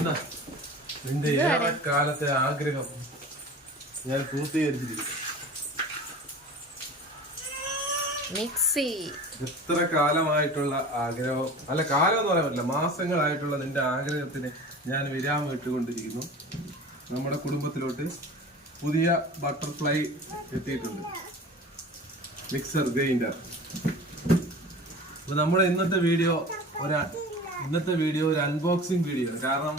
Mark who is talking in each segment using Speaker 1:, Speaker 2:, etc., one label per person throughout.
Speaker 1: എന്നാ, നിന്റെ കാലത്തെ ആഗ്രഹം ഞാൻ പൂർത്തീകരിച്ചിരിക്കും
Speaker 2: മിക്സി.
Speaker 1: എത്ര കാലമായിട്ടുള്ള ആഗ്രഹം? അല്ല കാലം എന്ന് പറയാൻ പറ്റില്ല. മാസങ്ങളായിട്ടുള്ള നിന്റെ ആഗ്രഹത്തിന് ഞാൻ വിരാമം ഇട്ടുകൊണ്ടിരിക്കുന്നു. നമ്മുടെ കുടുംബത്തിലോട്ട് പുതിയ ബട്ടർഫ്ലൈ എത്തിയിട്ടുണ്ട്. Mixer grinder. അപ്പൊ നമ്മുടെ ഇന്നത്തെ വീഡിയോ ഒരു ഇന്നത്തെ വീഡിയോ ഒരു അൺബോക്സിംഗ് വീഡിയോ കാരണം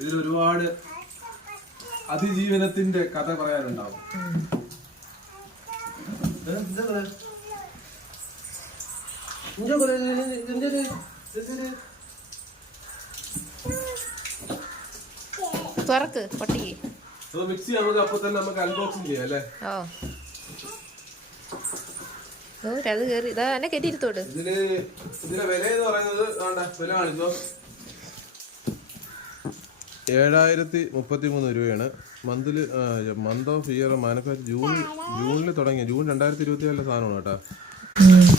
Speaker 1: ഇതിൽ ഒരുപാട് അതിജീവനത്തിന്റെ കഥ പറയാനുണ്ടാവും?
Speaker 2: തുറക്ക് പൊട്ടിക്ക്.
Speaker 1: മിക്സി നമുക്ക് അപ്പൊ തന്നെ നമുക്ക് അൺബോക്സിംഗ് ചെയ്യാം അല്ലേ?
Speaker 2: ഓ. അത് കേറി. ഇതാ എന്നെ കെട്ടിയിരുത്തോട്.
Speaker 1: ഇതിൽ ഇതിന്റെ വില എന്ന് പറയുന്നത് വേണ്ട വില കാണിച്ചോ. ഏഴായിരത്തി മുപ്പത്തി മൂന്ന് രൂപയാണ് മന്തിൽ month of year manufacture June ജൂണിൽ തുടങ്ങിയ ജൂൺ രണ്ടായിരത്തി ഇരുപത്തി നാലിലെ സാധനമാണ് കേട്ടോ.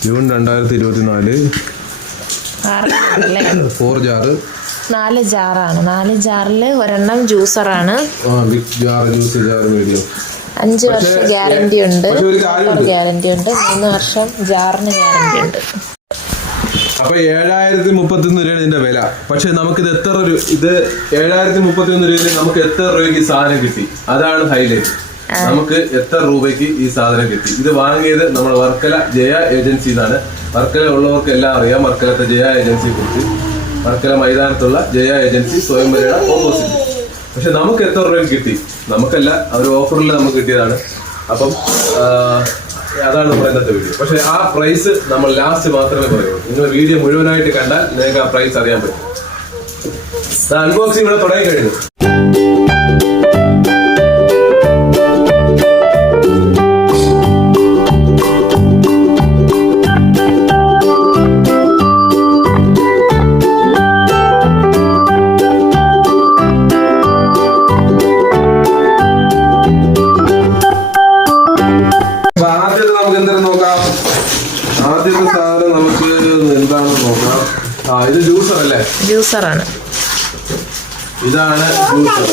Speaker 1: ജൂൺ രണ്ടായിരത്തി ഇരുപത്തി നാല് ഫോർ ജാറ്
Speaker 2: നാല് ജാറാണ് നാല് ജാറിൽ ഒരെണ്ണം ജ്യൂസറാണ്
Speaker 1: ജ്യൂസ് ജാർ മീഡിയം
Speaker 2: അഞ്ച് വർഷം ഗ്യാരണ്ടി ഉണ്ട്. ഗ്യാരണ്ടി ഉണ്ട്. മൂന്ന് വർഷം ജാറിന് ഗ്യാരണ്ടി ഉണ്ട്.
Speaker 1: അപ്പൊ ഏഴായിരത്തി മുപ്പത്തി ഒന്ന് രൂപയാണ് ഇതിന്റെ വില. പക്ഷെ നമുക്കിത് എത്ര രൂപ ഇത് ഏഴായിരത്തി മുപ്പത്തി ഒന്ന് രൂപയിൽ നമുക്ക് എത്ര രൂപയ്ക്ക് സാധനം കിട്ടി? അതാണ് ഹൈലൈറ്റ് നമുക്ക് എത്ര രൂപയ്ക്ക് ഈ സാധനം കിട്ടി? ഇത് വാങ്ങിയത് നമ്മുടെ വർക്കല ജയ ഏജൻസി എന്നാണ്. വർക്കല ഉള്ളവർക്ക് എല്ലാം അറിയാം വർക്കലത്തെ ജയ ഏജൻസിയെ കുറിച്ച്. വർക്കല മൈതാനത്തുള്ള ജയ ഏജൻസി സ്വയംവരയുടെ ഓപ്പോസിറ്റ് പക്ഷെ നമുക്ക് എത്ര രൂപയ്ക്ക് കിട്ടി? നമുക്കല്ല അവർ ഓഫറിൽ നമുക്ക് കിട്ടിയതാണ്. അപ്പം അതാണ് നമ്മുടെ ഇന്നത്തെ വീഡിയോ പക്ഷെ ആ പ്രൈസ് നമ്മൾ ലാസ്റ്റ് മാത്രമേ പറയുള്ളൂ. നിങ്ങൾ വീഡിയോ മുഴുവനായിട്ട് കണ്ടാൽ നിങ്ങൾക്ക് ആ പ്രൈസ് അറിയാൻ പറ്റും. അൺബോക്സിംഗ് ഇവിടെ തുടങ്ങി കഴിഞ്ഞു ഇത് ജ്യൂസർ അല്ലേ?
Speaker 2: ജ്യൂസറാണ്.
Speaker 1: ഇതാണ് ജ്യൂസർ.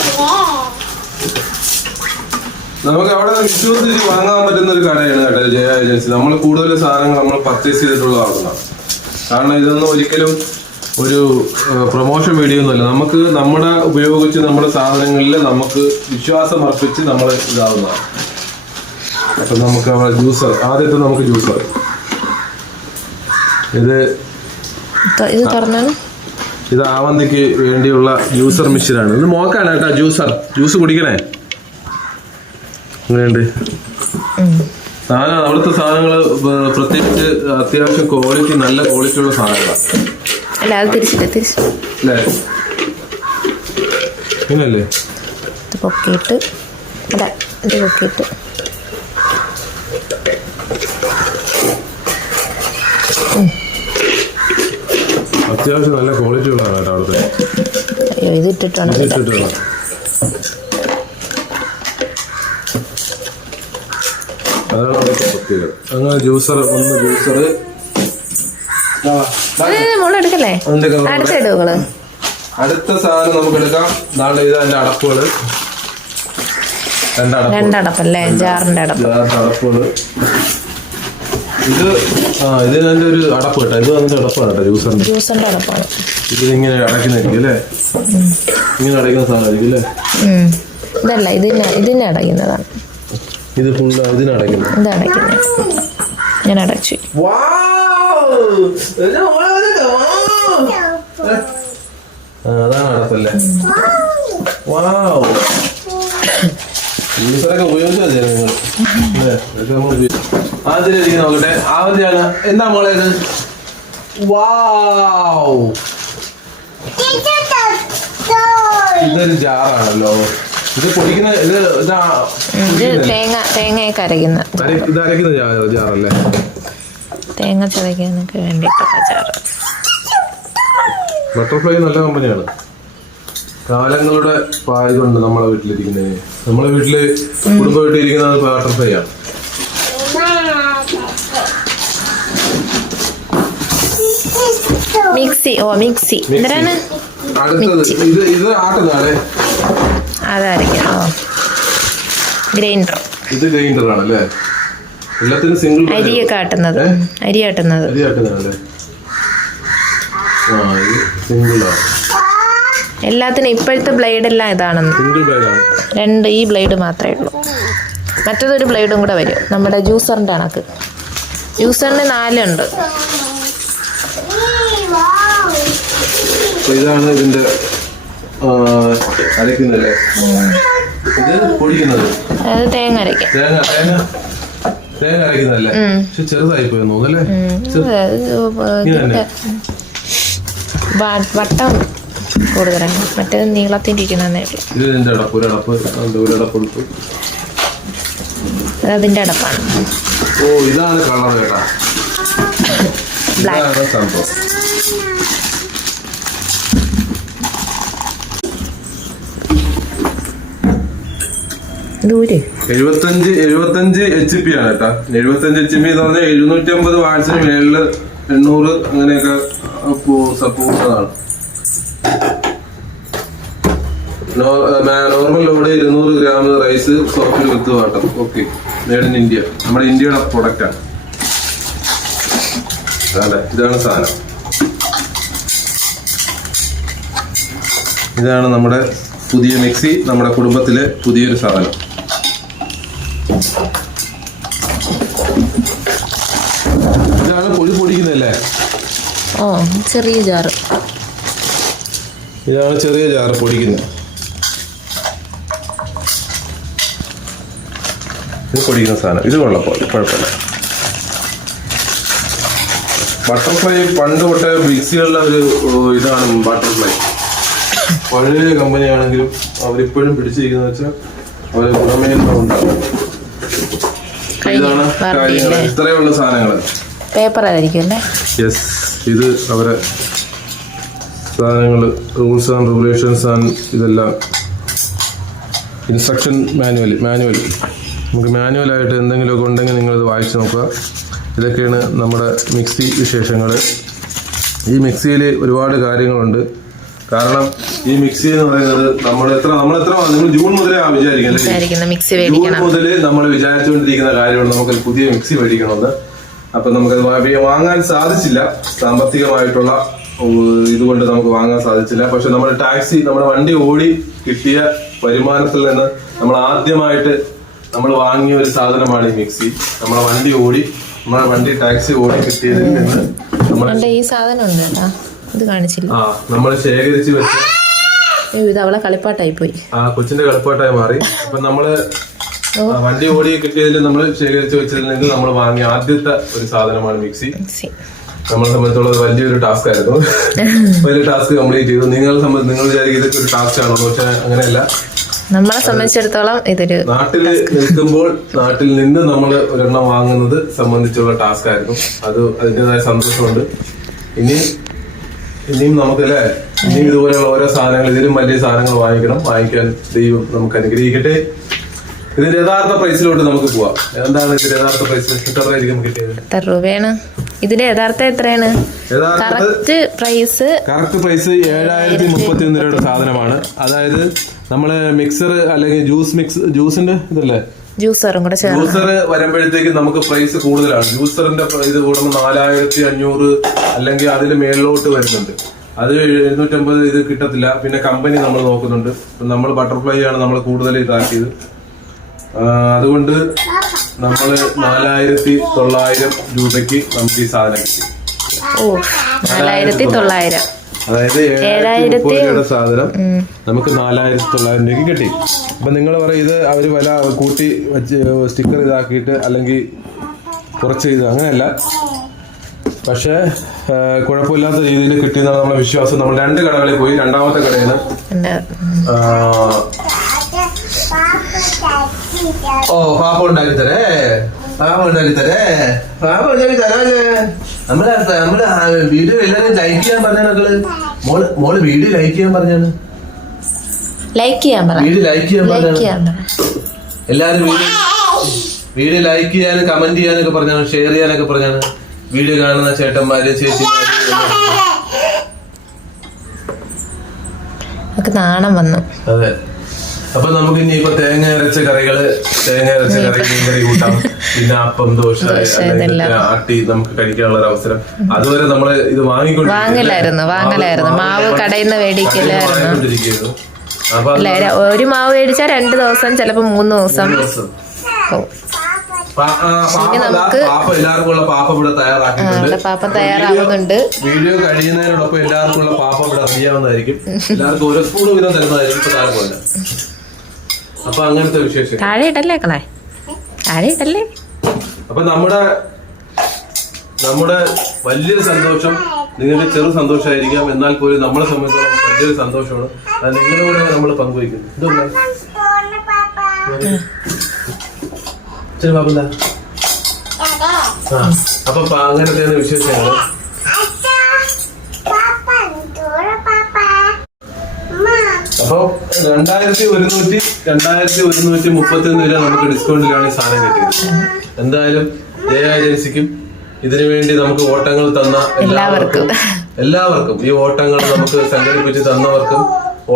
Speaker 1: നമുക്ക് അവിടെ വിശ്വസിച്ച് വാങ്ങാൻ പറ്റുന്ന ഒരു കടയാണ് കേട്ടോ ജയ ഏജൻസി നമ്മൾ കൂടുതൽ സാധനങ്ങൾ നമ്മൾ പർച്ചേസ് ചെയ്തിട്ടുള്ള ആളുകളാണ്. കാരണം ഇതൊന്നും ഒരിക്കലും ഒരു പ്രൊമോഷൻ വീഡിയോ ഒന്നുമല്ല നമുക്ക് നമ്മുടെ ഉപയോഗിച്ച് നമ്മുടെ സാധനങ്ങളിൽ നമുക്ക് വിശ്വാസം അർപ്പിച്ച് നമ്മൾ ഇതാവുന്നതാണ്. അപ്പൊ നമുക്ക് അവിടെ ജ്യൂസർ ആദ്യത്തെ നമുക്ക് ജ്യൂസർ. ഇത്
Speaker 2: ഇത് തുറന്നാണ്.
Speaker 1: ഇത് ആവന്തിക്ക് വേണ്ടിയുള്ള ജ്യൂസർ മെഷീനാണ് ഇത് മോക്കാണ് കേട്ടോ ജ്യൂസർ. ജ്യൂസ് കുടിക്കണേ. അങ്ങനെയുണ്ട് സാധനം അവിടുത്തെ സാധനങ്ങൾ പ്രത്യേകിച്ച് അത്യാവശ്യം ക്വാളിറ്റി നല്ല ക്വാളിറ്റി ഉള്ള സാധനങ്ങളാണ്
Speaker 2: അല്ല അത് തിരിച്ചിട്ട് തിരിച്ചു.
Speaker 1: അല്ലേ? പിന്നല്ലേ
Speaker 2: ഇത് പൊക്കിയിട്ട് അല്ല ഇത് പൊക്കിയിട്ട്.
Speaker 1: അത്യാവശ്യം നല്ല ക്വാളിറ്റി ഉള്ളതാണ് കേട്ടോ അവിടുത്തെ. അതാണ് പ്രത്യേകത. അങ്ങനെ ജ്യൂസർ ഒന്ന് ജ്യൂസർ
Speaker 2: അടുത്ത
Speaker 1: സാധനം നമുക്ക് എടുക്കാം. നാളെ ഇത് അതിന്റെ അടപ്പുകൾ
Speaker 2: രണ്ടടപ്പല്ലേ ജാറിന്റെ അടപ്പ്
Speaker 1: ജാറിന്റെ അടപ്പുകൾ ഇത് ആ ഇത് അതിന്റെ ഒരു അടപ്പ് കേട്ടോ. ഇത് അതിന്റെ അടപ്പാണ് കേട്ടോ ജ്യൂസറിന്റെ
Speaker 2: ജ്യൂസിന്റെ അടപ്പാണ്.
Speaker 1: ഇതിങ്ങനെ അടയ്ക്കുന്നതായിരിക്കും അല്ലേ? ഇങ്ങനെ അടയ്ക്കുന്ന സാധനമായിരിക്കും അല്ലേ.
Speaker 2: ഇതല്ല ഇതിന് ഇതിനെ അടയ്ക്കുന്നതാണ്.
Speaker 1: ഇത് ഫുള്ള് ഇതിന് അടയ്ക്കുന്നത്
Speaker 2: ഇത് അടയ്ക്കുന്നത് ഞാൻ അടച്ചു.
Speaker 1: അതാണ് അടപ്പല്ലേ? വാവ്! ജ്യൂസറൊക്കെ ഉപയോഗിച്ചാൽ ആദ്യം എനിക്ക് നോക്കട്ടെ. ആദ്യമാണ് എന്താ മോളെ ഇത്? വാവ്. ഇതൊരു ജാറാണല്ലോ. ഇത് പൊടിക്കുന്ന ഇത് ഇതാ
Speaker 2: തേങ്ങ തേങ്ങയൊക്കെ അരയ്ക്കുന്ന
Speaker 1: അര- ഇത് അരയ്ക്കുന്ന ജാറല്ലേ?
Speaker 2: തേങ്ങ ചതയ്ക്കാനൊക്കെ വേണ്ടിയിട്ടുള്ള ജാറ്.
Speaker 1: ബട്ടർഫ്ലൈ നല്ല കമ്പനിയാണ് കാലങ്ങളുടെ പായതുണ്ട് നമ്മളെ വീട്ടിലിരിക്കുന്നത് നമ്മളെ വീട്ടിൽ കുടുംബമായിട്ട് ഇരിക്കുന്നത് വാട്ടർ ഫ്രൈ ആണ്
Speaker 2: മിക്സി ഓ മിക്സി. എന്തിനാണ്?
Speaker 1: അടുത്തത് ഇത് ഇത് ആട്ടുന്നതാണേ.
Speaker 2: അതായിരിക്കും ഓ. ഗ്രൈൻഡർ.
Speaker 1: ഇത് ഗ്രൈൻഡർ ആണല്ലേ എല്ലാത്തിനും സിംഗിൾ
Speaker 2: അരിയൊക്കെ ആട്ടുന്നത് അരി ആട്ടുന്നത്.
Speaker 1: അരി ആട്ടുന്നതാണല്ലേ? ആ ഇത്
Speaker 2: എല്ലാത്തിനും ഇപ്പോഴത്തെ ബ്ലേഡ് എല്ലാം ഇതാണെന്ന്.
Speaker 1: സിംഗിൾ ബാഗാണ്
Speaker 2: രണ്ട് ഈ ബ്ലേഡ് മാത്രമേ ഉള്ളൂ. മറ്റേതൊരു ബ്ലേഡും കൂടെ വരും. നമ്മുടെ ജ്യൂസറിന്റെ കണക്ക്. ജ്യൂസറിന് നാലുണ്ട്.
Speaker 1: ഇതാണ് ഇതിന്റെ അരക്കുന്നല്ലേ ഇത് പൊടിക്കുന്നത്.
Speaker 2: അത് തേങ്ങ അരയ്ക്കാം.
Speaker 1: തേങ്ങ തേങ്ങ തേങ്ങ അരക്കുന്നല്ലേ പക്ഷെ ചെറുതായി പോയി തോന്നുന്നല്ലേ
Speaker 2: ഇതിന്റെ വ- വട്ടം കൂടുതലാണ് മറ്റേത് നീളത്തിരിക്കുന്നതേ ഉള്ളൂ.
Speaker 1: അതിന്റെ
Speaker 2: അടപ്പാണ്.
Speaker 1: ഓ ഇതാണ് കളർ കേട്ടാ. ബ്ലാക്ക് സംഭവം. എഴുപത്തഞ്ച് എഴുപത്തഞ്ച് എച്ച് പി ആണ് കേട്ടാ. എഴുപത്തഞ്ച് എച്ച് പി എന്ന് പറഞ്ഞാൽ എഴുന്നൂറ്റി അമ്പത് വാട്സിന് മേളിൽ എണ്ണൂറ് അങ്ങനെയൊക്കെ സപ്പോർട്ടതാണ് നോർമൽ ലോഡ് ഇരുന്നൂറ് gram rice soft with water okay. Made in India നമ്മുടെ ഇന്ത്യയുടെ പ്രൊഡക്റ്റ് ആണ്. അതെ ഇതാണ് സാധനം. ഇതാണ് നമ്മുടെ പുതിയ മിക്സി നമ്മുടെ കുടുംബത്തിലെ പുതിയൊരു സാധനം. ഇതാണ് പൊടി
Speaker 2: പൊടിക്കുന്നല്ലേ ചെറിയ ജാറ്.
Speaker 1: ഇതാണ് ചെറിയ ജാറ് പൊടിക്കുന്നത് ഇത് പൊടിക്കുന്ന സാധനം. ഇത് കൊള്ളപ്പോ കുഴപ്പമില്ല. ബട്ടർഫ്ലൈ പണ്ട് തൊട്ടേ മിക്സികളുടെ ഒരു ഇതാണ് ബട്ടർഫ്ലൈ പഴയ കമ്പനിയാണെങ്കിലും അവരിപ്പോഴും പിടിച്ചിരിക്കുന്ന വെച്ചാൽ അവർ ഗുണമേന്മ ഉണ്ടാകും ഇതാണ് കാര്യങ്ങൾ. ഇത്രയുള്ള സാധനങ്ങൾ.
Speaker 2: പേപ്പർ ആയിരിക്കും
Speaker 1: യെസ് ഇത് അവരെ സാധനങ്ങൾ റൂൾസ് ആൻഡ് റെഗുലേഷൻസ് ആൻഡ് ഇതെല്ലാം. ഇൻസ്ട്രക്ഷൻ മാനുവൽ മാനുവൽ നമുക്ക് മാനുവലായിട്ട് എന്തെങ്കിലുമൊക്കെ ഉണ്ടെങ്കിൽ നിങ്ങളിത് വായിച്ച് നോക്കുക. ഇതൊക്കെയാണ് നമ്മുടെ മിക്സി വിശേഷങ്ങൾ ഈ മിക്സിയിൽ ഒരുപാട് കാര്യങ്ങളുണ്ട്. കാരണം ഈ മിക്സി എന്ന് പറയുന്നത് നമ്മൾ എത്ര നമ്മൾ എത്ര നിങ്ങൾ ജൂൺ മുതലേ ആ വിചാരിക്കും അല്ലേ? ജൂൺ മുതൽ നമ്മൾ വിചാരിച്ചുകൊണ്ടിരിക്കുന്ന കാര്യമാണ് നമുക്ക് പുതിയ മിക്സി മേടിക്കണമെന്ന്. അപ്പൊ നമുക്ക് വാങ്ങാൻ സാധിച്ചില്ല. സാമ്പത്തികമായിട്ടുള്ള ഇതുകൊണ്ട് നമുക്ക് വാങ്ങാൻ സാധിച്ചില്ല. പക്ഷെ നമ്മുടെ ടാക്സി നമ്മുടെ വണ്ടി ഓടി കിട്ടിയ വരുമാനത്തിൽ നിന്ന് നമ്മൾ ആദ്യമായിട്ട് നമ്മൾ വാങ്ങിയ ഒരു സാധനമാണ് ഈ മിക്സി. നമ്മളെ വണ്ടി ഓടി നമ്മളെ വണ്ടി ടാക്സി ഓടി കിട്ടിയതിൽ നിന്ന്
Speaker 2: ഈ സാധനം ഉണ്ട് കേട്ടാ. ഇത് കാണിച്ചില്ല.
Speaker 1: ആ നമ്മൾ ശേഖരിച്ച് വെച്ച
Speaker 2: ഇത് അവളെ കളിപ്പാട്ടായി പോയി
Speaker 1: ആ കൊച്ചിന്റെ കളിപ്പാട്ടായി മാറി. അപ്പൊ നമ്മൾ വണ്ടി ഓടി കിട്ടിയതിൽ നമ്മൾ ശേഖരിച്ച് വെച്ചതിൽ നിന്ന് നമ്മൾ വാങ്ങിയ ആദ്യത്തെ ഒരു സാധനമാണ് മിക്സി. നമ്മളെ സംബന്ധിച്ചുള്ള വലിയൊരു ടാസ്ക് ആയിരുന്നു. വലിയ ടാസ്ക് കംപ്ലീറ്റ് ചെയ്തു. നിങ്ങളെ സംബന്ധിച്ച് നിങ്ങൾ വിചാരിക്കും ഇതൊക്കെ ഒരു ടാസ്ക് ആണോ? പക്ഷെ അങ്ങനെയല്ല.
Speaker 2: നമ്മളെ സംബന്ധിച്ചിടത്തോളം ഇതൊരു
Speaker 1: നാട്ടിൽ നിൽക്കുമ്പോൾ നാട്ടിൽ നിന്ന് നമ്മൾ ഒരെണ്ണം വാങ്ങുന്നത് സംബന്ധിച്ചുള്ള ടാസ്ക് ആയിരുന്നു. അത് അതിന്റെതായ സന്തോഷമുണ്ട്. ഇനി ഇനിയും നമുക്കല്ലേ? ഇനിയും ഇതുപോലെയുള്ള ഓരോ സാധനങ്ങൾ ഇതിലും വലിയ സാധനങ്ങൾ വാങ്ങിക്കണം. വാങ്ങിക്കാൻ ദൈവം നമുക്ക് അനുഗ്രഹിക്കട്ടെ. ഇതിന്റെ യഥാർത്ഥ പ്രൈസിലോട്ട് നമുക്ക് പോവാം. എന്താണ് ഇതിന്റെ യഥാർത്ഥ പ്രൈസ് എത്ര
Speaker 2: രൂപയാണ്? ഇതിന്റെ യഥാർത്ഥം എത്രയാണ്? കറക്റ്റ് പ്രൈസ്
Speaker 1: കറക്റ്റ് പ്രൈസ് ഏഴായിരത്തി മുപ്പത്തി ഒന്ന് രൂപയുടെ സാധനമാണ്. അതായത് നമ്മൾ മിക്സർ അല്ലെങ്കിൽ ജ്യൂസ് മിക്സ് ജ്യൂസിന്റെ ഇതല്ലേ?
Speaker 2: ജ്യൂസറും കൂടെ ചേർന്ന്
Speaker 1: ജ്യൂസർ വരുമ്പോഴത്തേക്ക് നമുക്ക് പ്രൈസ് കൂടുതലാണ്. ജ്യൂസറിന്റെ ഇത് കൂടുമ്പോൾ നാലായിരത്തി അഞ്ഞൂറ് അല്ലെങ്കിൽ അതിൽ മേളിലോട്ട് വരുന്നുണ്ട്. അത് എഴുന്നൂറ്റമ്പത് ഇത് കിട്ടത്തില്ല. പിന്നെ കമ്പനി നമ്മൾ നോക്കുന്നുണ്ട്. നമ്മൾ ബട്ടർഫ്ലൈ ആണ് നമ്മൾ കൂടുതൽ ഇതാക്കിയത്. അതുകൊണ്ട് നമ്മൾ നാലായിരത്തി തൊള്ളായിരം രൂപയ്ക്ക് നമുക്ക് ഈ സാധനം കിട്ടി.
Speaker 2: ഓ നാലായിരത്തി തൊള്ളായിരം.
Speaker 1: അതായത് ഏഴായിരത്തി മുപ്പത് രൂപയുടെ സാധനം നമുക്ക് നാലായിരത്തി തൊള്ളായിരം രൂപയ്ക്ക് കിട്ടി. അപ്പൊ നിങ്ങൾ പറയും ഇത് അവർ വില കൂട്ടി വെച്ച് സ്റ്റിക്കർ ഇതാക്കിയിട്ട് അല്ലെങ്കിൽ കുറച്ച് ഇത് അങ്ങനെയല്ല. പക്ഷേ കുഴപ്പമില്ലാത്ത രീതിയിൽ കിട്ടിയെന്നാണ് നമ്മുടെ വിശ്വാസം. നമ്മൾ രണ്ട് കടകളിൽ പോയി. രണ്ടാമത്തെ കടയിൽ ഓ പാപ്പ ഉണ്ടാക്കി തരേ. പാപ്പ ഉണ്ടാക്കി തരേ. പാപ്പ ഉണ്ടാക്കി തരാല്ലേ നമ്മുടെ നമ്മുടെ വീഡിയോ എല്ലാവരും ലൈക്ക് ചെയ്യാൻ പറഞ്ഞ മക്കൾ? മോൾ മോൾ വീഡിയോ ലൈക്ക് ചെയ്യാൻ പറഞ്ഞാണ്.
Speaker 2: ലൈക്ക് ചെയ്യാൻ പറ.
Speaker 1: വീഡിയോ ലൈക്ക് ചെയ്യാൻ പറഞ്ഞാണ്. എല്ലാരും വീഡിയോ വീഡിയോ ലൈക്ക് ചെയ്യാനും കമന്റ് ചെയ്യാനൊക്കെ പറഞ്ഞാണ് ഷെയർ ചെയ്യാനൊക്കെ പറഞ്ഞാണ്. വീഡിയോ കാണുന്ന ചേട്ടന്മാര് ചേച്ചിമാര്
Speaker 2: നാണം വന്നു.
Speaker 1: അതെ. അപ്പൊ നമുക്ക് ഇനി ഇപ്പൊ തേങ്ങ അരച്ച കറികൾ തേങ്ങ അരച്ച കറി മീൻകറി കൂട്ടാം. പിന്നെ അപ്പം ദോശ. ആട്ടി നമുക്ക് കഴിക്കാനുള്ള ഒരു അവസരം. അതുവരെ നമ്മൾ ഇത് വാങ്ങിക്കൊണ്ടിരിക്കുന്നു
Speaker 2: വാങ്ങലായിരുന്നു. മാവ് കടയിൽ നിന്ന് മേടിക്കലായിരുന്നു. ഒരു മാവ് മേടിച്ചാൽ രണ്ട് ദിവസം ചിലപ്പോ മൂന്ന് ദിവസം.
Speaker 1: ഒരു. പാപ്പ
Speaker 2: തയ്യാറാവുന്നുണ്ട്.
Speaker 1: വീഡിയോ കഴിയുന്നതിനോടൊപ്പം എല്ലാവർക്കും ഉള്ള പാപ്പ ഇവിടെ അറിയാവുന്നതായിരിക്കും എല്ലാവർക്കും ഓരോ സ്പൂൺ വീതം തരുന്നതായിരിക്കും അപ്പൊ അങ്ങനത്തെ വിശേഷം.
Speaker 2: താഴെ ഇടല്ലേ കളെ താഴെ ഇടല്ലേ?
Speaker 1: അപ്പൊ നമ്മുടെ നമ്മുടെ വലിയൊരു സന്തോഷം നിങ്ങളുടെ ചെറു സന്തോഷമായിരിക്കാം. എന്നാൽ പോലും നമ്മളെ സംബന്ധിച്ചോളം വലിയൊരു സന്തോഷമാണ്. അത് നിങ്ങളുടെ കൂടെ നമ്മൾ പങ്കുവയ്ക്കുന്നു എന്തുകൊണ്ടാണ് അപ്പൊ അങ്ങനത്തെ അങ്ങനത്തെയാണ് വിശേഷങ്ങൾ. അപ്പൊ രണ്ടായിരത്തി ഒരുന്നൂറ്റി രണ്ടായിരത്തി ഒരുന്നൂറ്റി മുപ്പത്തി ഒന്ന് രൂപ നമുക്ക് ഡിസ്കൗണ്ടിലാണ് ഈ സാധനം കിട്ടിയത്. എന്തായാലും ജയ ഏജൻസിക്കും ഇതിനു വേണ്ടി നമുക്ക് ഓട്ടങ്ങൾ തന്ന എല്ലാവർക്കും. എല്ലാവർക്കും. ഈ ഓട്ടങ്ങൾ നമുക്ക് സംഘടിപ്പിച്ച് തന്നവർക്കും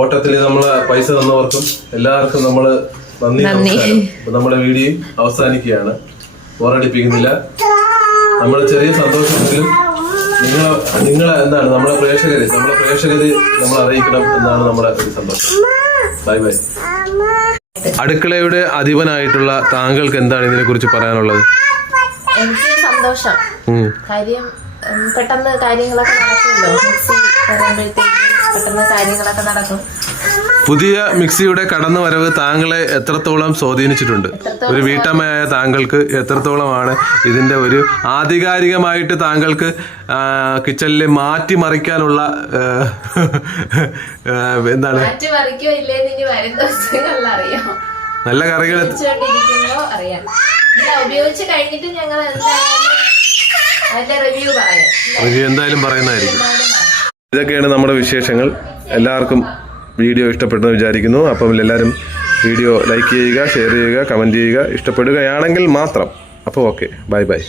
Speaker 1: ഓട്ടത്തിൽ നമ്മളെ പൈസ തന്നവർക്കും എല്ലാവർക്കും നമ്മൾ നന്ദി. നമസ്കാരം. നമ്മുടെ വീഡിയോ അവസാനിക്കുകയാണ്. ബോറടിപ്പിക്കുന്നില്ല. നമ്മൾ ചെറിയ സന്തോഷമെങ്കിലും നിങ്ങൾ നിങ്ങൾ എന്താണ്? നമ്മളെ പ്രേക്ഷകര് നമ്മളെ പ്രേക്ഷകര് നമ്മൾ അറിയിക്കണം എന്നാണ് നമ്മുടെ ഒരു സന്തോഷം. ബൈ ബൈ അടുക്കളയുടെ അധിപനായിട്ടുള്ള താങ്കൾക്ക് എന്താണ് ഇതിനെ കുറിച്ച് പറയാനുള്ളത്?
Speaker 2: എനിക്ക് സന്തോഷം. കാര്യം പെട്ടെന്ന് കാര്യങ്ങളൊക്കെ നടക്കുമല്ലോ. മിക്സി വരുമ്പോഴത്തേക്ക് പെട്ടെന്ന് കാര്യങ്ങളൊക്കെ നടക്കും.
Speaker 1: പുതിയ മിക്സിയുടെ കടന്നുവരവ് താങ്കളെ എത്രത്തോളം സ്വാധീനിച്ചിട്ടുണ്ട്? ഒരു വീട്ടമ്മയായ താങ്കൾക്ക് എത്രത്തോളമാണ് ഇതിന്റെ ഒരു ആധികാരികമായിട്ട് താങ്കൾക്ക് കിച്ചണിൽ കിച്ചണിൽ മാറ്റിമറിക്കാനുള്ള എന്താണ്? നല്ല കറികൾ
Speaker 2: ഉപയോഗിച്ച് കഴിഞ്ഞിട്ട് ഞങ്ങൾ റിവ്യൂ
Speaker 1: എന്തായാലും പറയുന്നതായിരിക്കും. ഇതൊക്കെയാണ് നമ്മുടെ വിശേഷങ്ങൾ. എല്ലാവർക്കും വീഡിയോ ഇഷ്ടപ്പെട്ടെന്ന് വിചാരിക്കുന്നു. അപ്പം എല്ലാവരും വീഡിയോ ലൈക്ക് ചെയ്യുക ഷെയർ ചെയ്യുക കമന്റ് ചെയ്യുക ഇഷ്ടപ്പെടുകയാണെങ്കിൽ മാത്രം. അപ്പോൾ ഓക്കെ ബൈ ബൈ